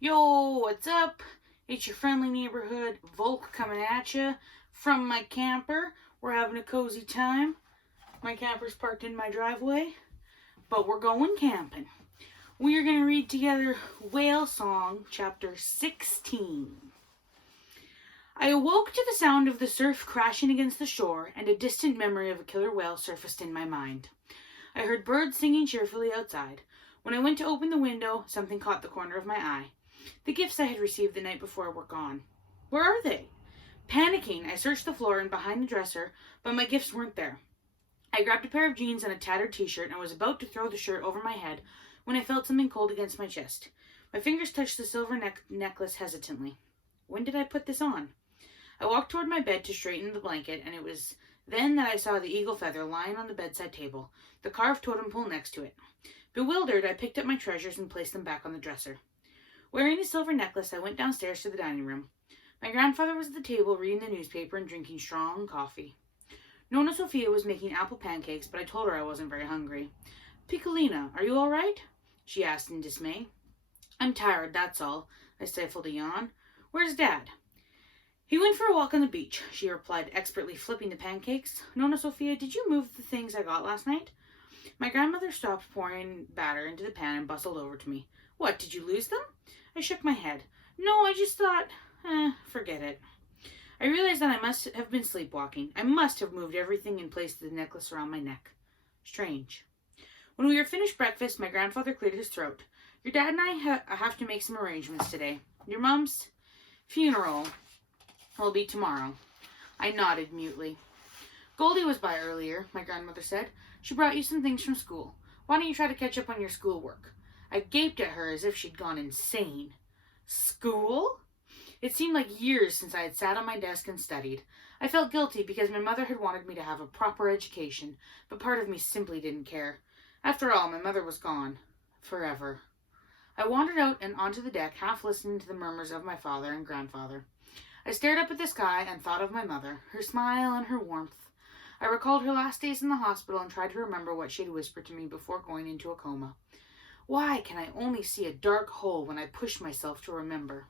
Yo, what's up? It's your friendly neighborhood Volk coming at you from my camper. We're having a cozy time. My camper's parked in my driveway, but we're going camping. We are going to read together Whale Song, chapter 16. I awoke to the sound of the surf crashing against the shore, and a distant memory of a killer whale surfaced in my mind. I heard birds singing cheerfully outside. When I went to open the window, something caught the corner of my eye. The gifts I had received the night before were gone. Where are they? Panicking, I searched the floor and behind the dresser, but my gifts weren't there. I grabbed a pair of jeans and a tattered t-shirt and was about to throw the shirt over my head when I felt something cold against my chest. My fingers touched the silver necklace hesitantly. When did I put this on? I walked toward my bed to straighten the blanket, and it was then that I saw the eagle feather lying on the bedside table, the carved totem pole next to it. Bewildered, I picked up my treasures and placed them back on the dresser. Wearing the silver necklace, I went downstairs to the dining room. My grandfather was at the table reading the newspaper and drinking strong coffee. Nona Sophia was making apple pancakes, but I told her I wasn't very hungry. Piccolina, are you all right? She asked in dismay. I'm tired, that's all. I stifled a yawn. Where's Dad? He went for a walk on the beach, she replied, expertly flipping the pancakes. Nona Sophia, did you move the things I got last night? My grandmother stopped pouring batter into the pan and bustled over to me. What, did you lose them? I shook my head. No, I just thought, forget it. I realized that I must have been sleepwalking. I must have moved everything and placed the necklace around my neck. Strange. When we were finished breakfast, my grandfather cleared his throat. Your dad and I have to make some arrangements today. Your mom's funeral will be tomorrow. I nodded mutely. Goldie was by earlier, my grandmother said. She brought you some things from school. Why don't you try to catch up on your schoolwork? I gaped at her as if she'd gone insane. School? It seemed like years since I had sat on my desk and studied. I felt guilty because my mother had wanted me to have a proper education, but part of me simply didn't care. After all, my mother was gone. Forever. I wandered out and onto the deck, half listening to the murmurs of my father and grandfather. I stared up at the sky and thought of my mother, her smile and her warmth. I recalled her last days in the hospital and tried to remember what she had whispered to me before going into a coma. Why can I only see a dark hole when I push myself to remember?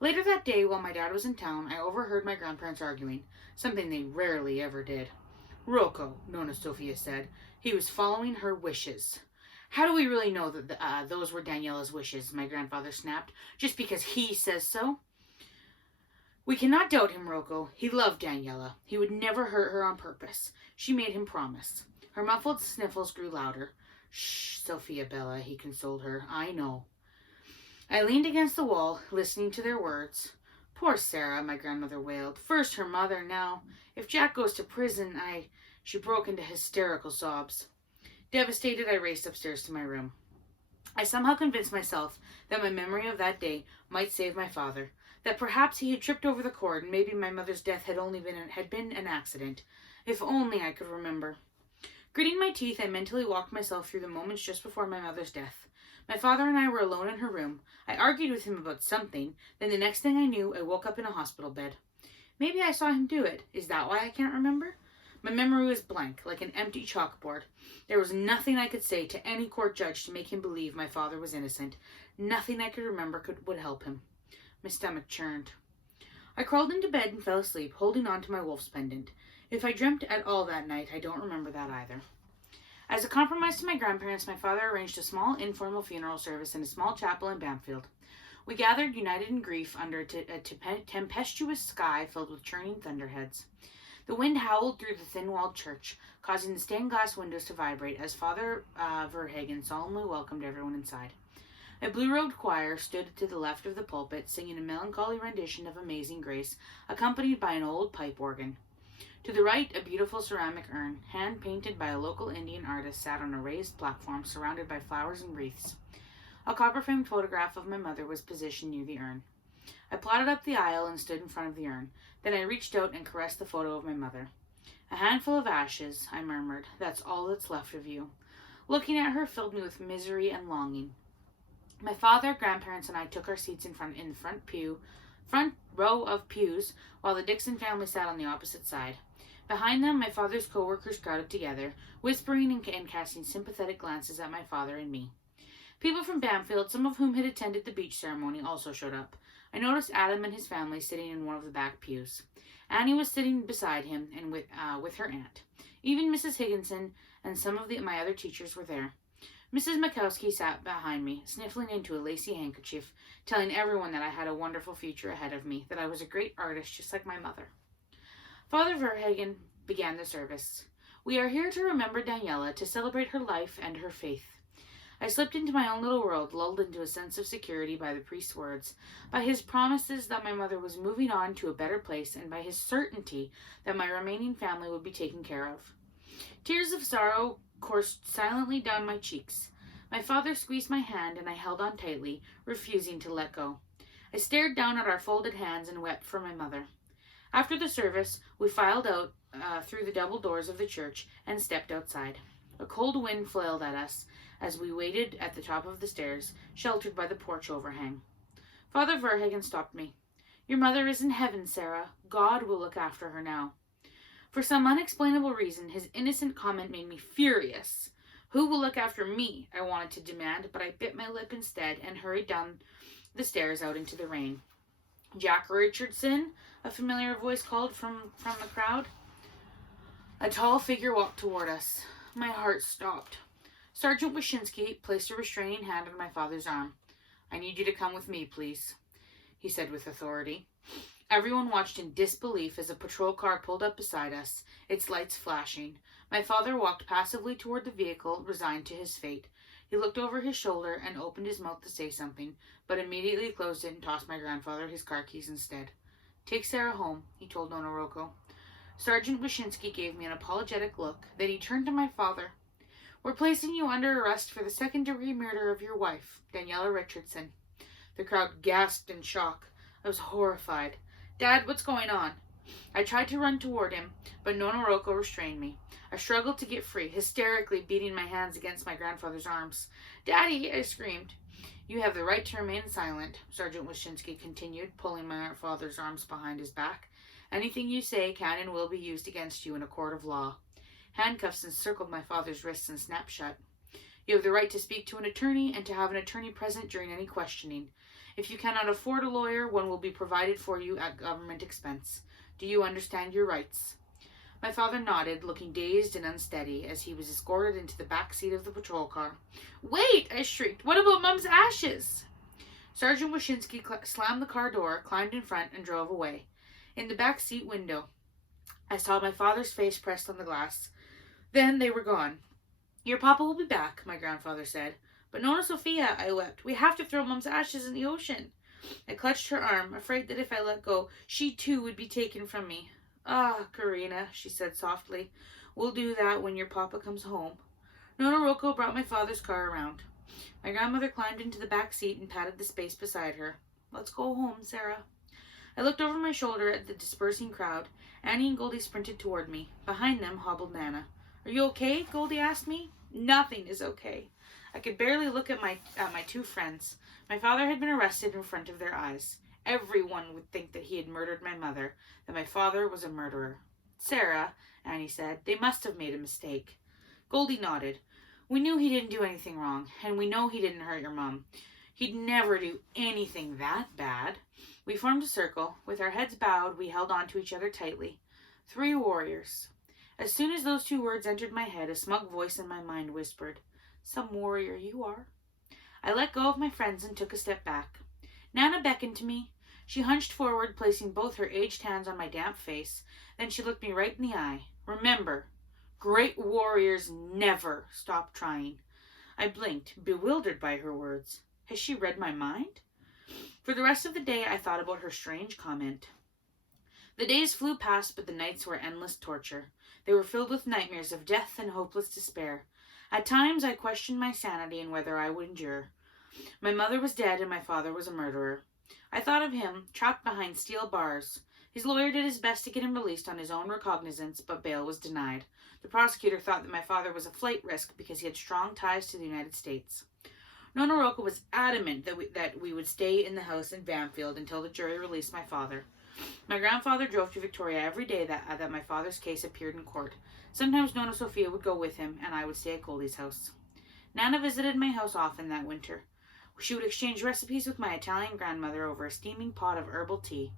Later that day, while my dad was in town, I overheard my grandparents arguing, something they rarely ever did. Rocco, Nona Sophia said. He was following her wishes. How do we really know that those were Daniela's wishes? My grandfather snapped. Just because he says so? We cannot doubt him, Rocco. He loved Daniela. He would never hurt her on purpose. She made him promise. Her muffled sniffles grew louder. Shh, Sophia Bella, he consoled her. I know. I leaned against the wall, listening to their words. Poor Sarah, my grandmother wailed. First her mother, now. If Jack goes to prison, She broke into hysterical sobs. Devastated, I raced upstairs to my room. I somehow convinced myself that my memory of that day might save my father, that perhaps he had tripped over the cord and maybe my mother's death had been an accident. If only I could remember. Gritting my teeth, I mentally walked myself through the moments just before my mother's death. My father and I were alone in her room. I argued with him about something, then the next thing I knew, I woke up in a hospital bed. Maybe I saw him do it. Is that why I can't remember? My memory was blank, like an empty chalkboard. There was nothing I could say to any court judge to make him believe my father was innocent. Nothing I could remember would help him. My stomach churned. I crawled into bed and fell asleep, holding on to my wolf's pendant. If I dreamt at all that night, I don't remember that either. As a compromise to my grandparents, my father arranged a small informal funeral service in a small chapel in Bamfield. We gathered, united in grief, under a tempestuous sky filled with churning thunderheads. The wind howled through the thin-walled church, causing the stained-glass windows to vibrate as Father Verhagen solemnly welcomed everyone inside. A blue-robed choir stood to the left of the pulpit, singing a melancholy rendition of Amazing Grace, accompanied by an old pipe organ. To the right, a beautiful ceramic urn, hand-painted by a local Indian artist, sat on a raised platform surrounded by flowers and wreaths. A copper-framed photograph of my mother was positioned near the urn. I plodded up the aisle and stood in front of the urn. Then I reached out and caressed the photo of my mother. A handful of ashes, I murmured. That's all that's left of you. Looking at her filled me with misery and longing. My father, grandparents, and I took our seats in the front row of pews, while the Dixon family sat on the opposite side. Behind them, my father's co-workers crowded together, whispering and casting sympathetic glances at my father and me. People from Bamfield, some of whom had attended the beach ceremony, also showed up. I noticed Adam and his family sitting in one of the back pews. Annie was sitting beside him and with her aunt. Even Mrs. Higginson and some of my other teachers were there. Mrs. Makowski sat behind me, sniffling into a lacy handkerchief, telling everyone that I had a wonderful future ahead of me, that I was a great artist just like my mother. Father Verhagen began the service. We are here to remember Daniela, to celebrate her life and her faith. I slipped into my own little world, lulled into a sense of security by the priest's words, by his promises that my mother was moving on to a better place, and by his certainty that my remaining family would be taken care of. Tears of sorrow coursed silently down my cheeks. My father squeezed my hand, and I held on tightly, refusing to let go. I stared down at our folded hands and wept for my mother. After the service, we filed out through the double doors of the church and stepped outside. A cold wind flailed at us as we waited at the top of the stairs, sheltered by the porch overhang. Father Verhagen stopped me. Your mother is in heaven, Sarah. God will look after her now. For some unexplainable reason, his innocent comment made me furious. Who will look after me? I wanted to demand, but I bit my lip instead and hurried down the stairs out into the rain. Jack Richardson, a familiar voice called from the crowd. A tall figure walked toward us. My heart stopped. Sergeant Wyszynski placed a restraining hand on my father's arm. I need you to come with me, please, he said with authority. Everyone watched in disbelief as a patrol car pulled up beside us, its lights flashing. My father walked passively toward the vehicle, resigned to his fate. He looked over his shoulder and opened his mouth to say something, but immediately closed it and tossed my grandfather his car keys instead. Take Sarah home, he told Nona Rocco. Sergeant Wyszynski gave me an apologetic look. Then he turned to my father. We're placing you under arrest for the second-degree murder of your wife, Daniela Richardson. The crowd gasped in shock. I was horrified. Dad, what's going on? I tried to run toward him, but Nona Rocco restrained me. I struggled to get free, hysterically beating my hands against my grandfather's arms. Daddy, I screamed. You have the right to remain silent, Sergeant Wyszynski continued, pulling my father's arms behind his back. Anything you say can and will be used against you in a court of law. Handcuffs encircled my father's wrists and snapped shut. You have the right to speak to an attorney and to have an attorney present during any questioning. If you cannot afford a lawyer, one will be provided for you at government expense. Do you understand your rights? My father nodded, looking dazed and unsteady, as he was escorted into the back seat of the patrol car. Wait, I shrieked. What about Mum's ashes? Sergeant Wyszynski slammed the car door, climbed in front, and drove away. In the back seat window, I saw my father's face pressed on the glass. Then they were gone. Your papa will be back, my grandfather said. But Nona Sophia, I wept. We have to throw Mum's ashes in the ocean. I clutched her arm, afraid that if I let go, she too would be taken from me. Ah, Karina, she said softly. We'll do that when your papa comes home. Nona Rocco brought my father's car around. My grandmother climbed into the back seat and patted the space beside her. Let's go home, Sarah. I looked over my shoulder at the dispersing crowd. Annie and Goldie sprinted toward me. Behind them hobbled Nana. Are you okay? Goldie asked me. Nothing is okay. I could barely look at my two friends. My father had been arrested in front of their eyes. Everyone would think that he had murdered my mother, that my father was a murderer. Sarah, Annie said, they must have made a mistake. Goldie nodded. We knew he didn't do anything wrong, and we know he didn't hurt your mom. He'd never do anything that bad. We formed a circle. With our heads bowed, we held on to each other tightly. 3 warriors. As soon as those 2 words entered my head, a smug voice in my mind whispered, Some warrior you are. I let go of my friends and took a step back. Nana beckoned to me. She hunched forward, placing both her aged hands on my damp face. Then she looked me right in the eye. Remember, great warriors never stop trying. I blinked, bewildered by her words. Has she read my mind? For the rest of the day, I thought about her strange comment. The days flew past, but the nights were endless torture. They were filled with nightmares of death and hopeless despair. At times, I questioned my sanity and whether I would endure. My mother was dead and my father was a murderer. I thought of him, trapped behind steel bars. His lawyer did his best to get him released on his own recognizance, but bail was denied. The prosecutor thought that my father was a flight risk because he had strong ties to the United States. Nona Rocco was adamant that we would stay in the house in Bamfield until the jury released my father. My grandfather drove to Victoria every day that my father's case appeared in court. Sometimes Nona Sophia would go with him, and I would stay at Goldie's house. Nana visited my house often that winter. She would exchange recipes with my Italian grandmother over a steaming pot of herbal tea.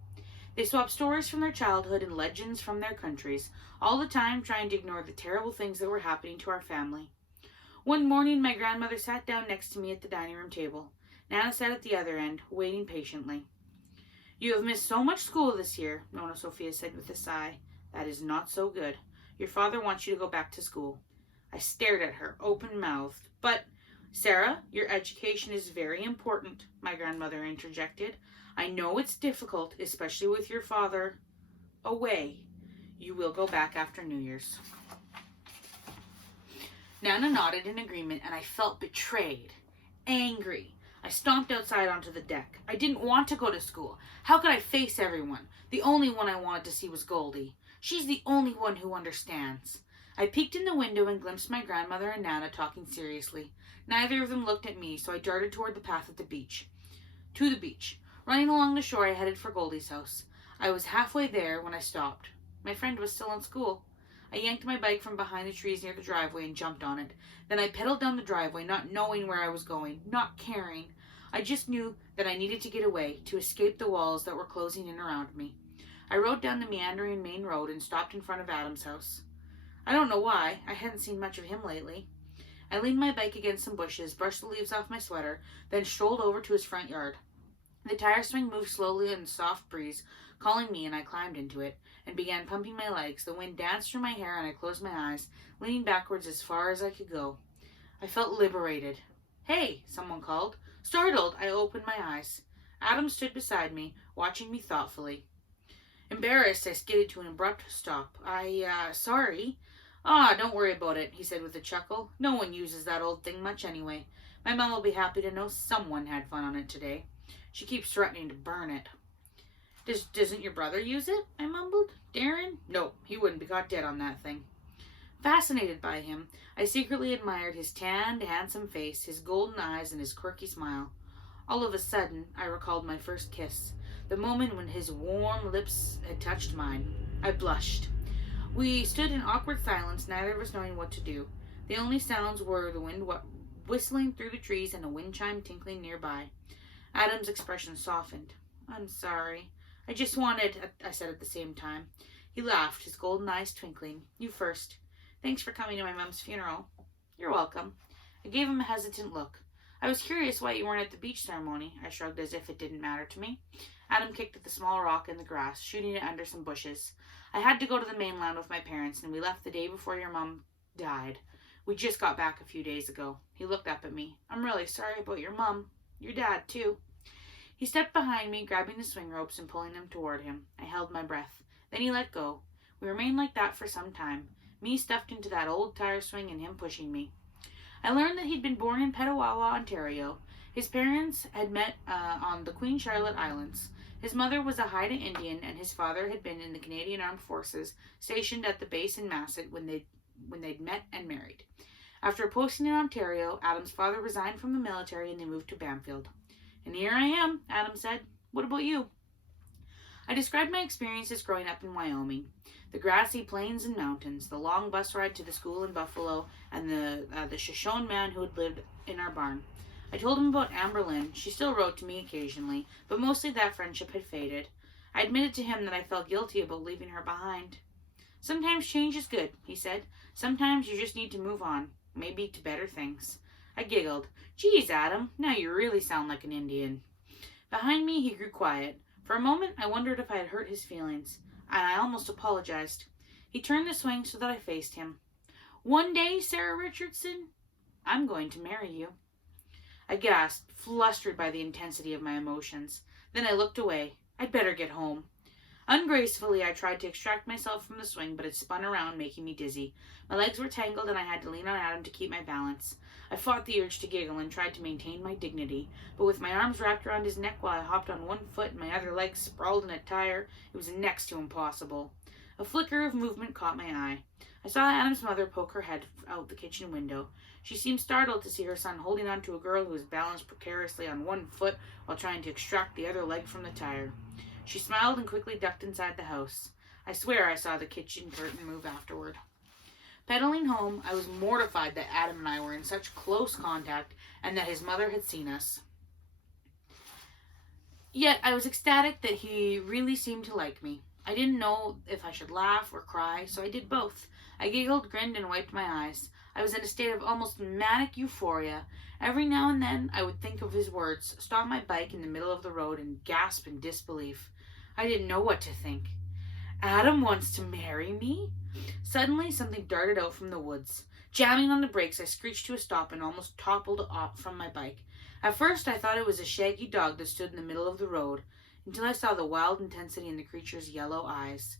They swapped stories from their childhood and legends from their countries, all the time trying to ignore the terrible things that were happening to our family. One morning, my grandmother sat down next to me at the dining room table. Nana sat at the other end, waiting patiently. "You have missed so much school this year," Nona Sophia said with a sigh. "That is not so good. Your father wants you to go back to school." I stared at her, open-mouthed. "But, Sarah, your education is very important," my grandmother interjected. "I know it's difficult, especially with your father away. You will go back after New Year's." Nana nodded in agreement, and I felt betrayed, angry. I stomped outside onto the deck. I didn't want to go to school. How could I face everyone? The only one I wanted to see was Goldie. She's the only one who understands. I peeked in the window and glimpsed my grandmother and Nana talking seriously. Neither of them looked at me, so I darted toward the path at the beach. To the beach. Running along the shore, I headed for Goldie's house. I was halfway there when I stopped. My friend was still in school. I yanked my bike from behind the trees near the driveway and jumped on it. Then I pedaled down the driveway, not knowing where I was going, not caring. I just knew that I needed to get away, to escape the walls that were closing in around me. I rode down the meandering main road and stopped in front of Adam's house. I don't know why. I hadn't seen much of him lately. I leaned my bike against some bushes, brushed the leaves off my sweater, then strolled over to his front yard. The tire swing moved slowly in the soft breeze, calling me, and I climbed into it and began pumping my legs. The wind danced through my hair, and I closed my eyes, leaning backwards as far as I could go. I felt liberated. "Hey," someone called. Startled, I opened my eyes. Adam stood beside me, watching me thoughtfully. Embarrassed, I skidded to an abrupt stop. Sorry." Don't worry about it," he said with a chuckle. "No one uses that old thing much anyway. My mom will be happy to know someone had fun on it today. She keeps threatening to burn it." Doesn't your brother use it?" I mumbled. "Darren? No, he wouldn't be caught dead on that thing." Fascinated by him, I secretly admired his tanned, handsome face, his golden eyes, and his quirky smile. All of a sudden, I recalled my first kiss, the moment when his warm lips had touched mine. I blushed. We stood in awkward silence, neither of us knowing what to do. The only sounds were the wind whistling through the trees and a wind chime tinkling nearby. Adam's expression softened. "I'm sorry. I just wanted," I said at the same time. He laughed, his golden eyes twinkling. "You first. Thanks for coming to my mom's funeral." "You're welcome." I gave him a hesitant look. "I was curious why you weren't at the beach ceremony." I shrugged as if it didn't matter to me. Adam kicked at the small rock in the grass, shooting it under some bushes. "I had to go to the mainland with my parents, and we left the day before your mom died. We just got back a few days ago." He looked up at me. "I'm really sorry about your mom. Your dad, too." He stepped behind me, grabbing the swing ropes and pulling them toward him. I held my breath. Then he let go. We remained like that for some time, me stuffed into that old tire swing and him pushing me. I learned that he'd been born in Petawawa, Ontario. His parents had met on the Queen Charlotte Islands. His mother was a Haida Indian, and his father had been in the Canadian Armed Forces, stationed at the base in Masset when they'd met and married. After a posting in Ontario, Adam's father resigned from the military and they moved to Bamfield. "And here I am," Adam said. "What about you?" I described my experiences growing up in Wyoming. The grassy plains and mountains, the long bus ride to the school in Buffalo, and the Shoshone man who had lived in our barn. I told him about Amber Lynn. She still wrote to me occasionally, but mostly that friendship had faded. I admitted to him that I felt guilty about leaving her behind. "Sometimes change is good," he said. "Sometimes you just need to move on, maybe to better things." I giggled. "Geez, Adam, now you really sound like an Indian." Behind me, he grew quiet. For a moment, I wondered if I had hurt his feelings, and I almost apologized. He turned the swing so that I faced him. "One day, Sarah Richardson, I'm going to marry you." I gasped, flustered by the intensity of my emotions. Then I looked away. I'd better get home. Ungracefully, I tried to extract myself from the swing, but it spun around, making me dizzy. My legs were tangled, and I had to lean on Adam to keep my balance. I fought the urge to giggle and tried to maintain my dignity, but with my arms wrapped around his neck while I hopped on one foot and my other leg sprawled in a tire, it was next to impossible. A flicker of movement caught my eye. I saw Adam's mother poke her head out the kitchen window. She seemed startled to see her son holding on to a girl who was balanced precariously on one foot while trying to extract the other leg from the tire. She smiled and quickly ducked inside the house. I swear I saw the kitchen curtain move afterward. Pedaling home, I was mortified that Adam and I were in such close contact and that his mother had seen us. Yet I was ecstatic that he really seemed to like me. I didn't know if I should laugh or cry, so I did both. I giggled, grinned, and wiped my eyes. I was in a state of almost manic euphoria. Every now and then I would think of his words, stop my bike in the middle of the road, and gasp in disbelief. I didn't know what to think. Adam wants to marry me? Suddenly, something darted out from the woods. Jamming on the brakes, I screeched to a stop and almost toppled off from my bike. At first, I thought it was a shaggy dog that stood in the middle of the road, until I saw the wild intensity in the creature's yellow eyes.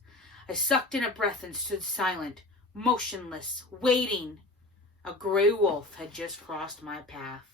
I sucked in a breath and stood silent, motionless, waiting. A gray wolf had just crossed my path.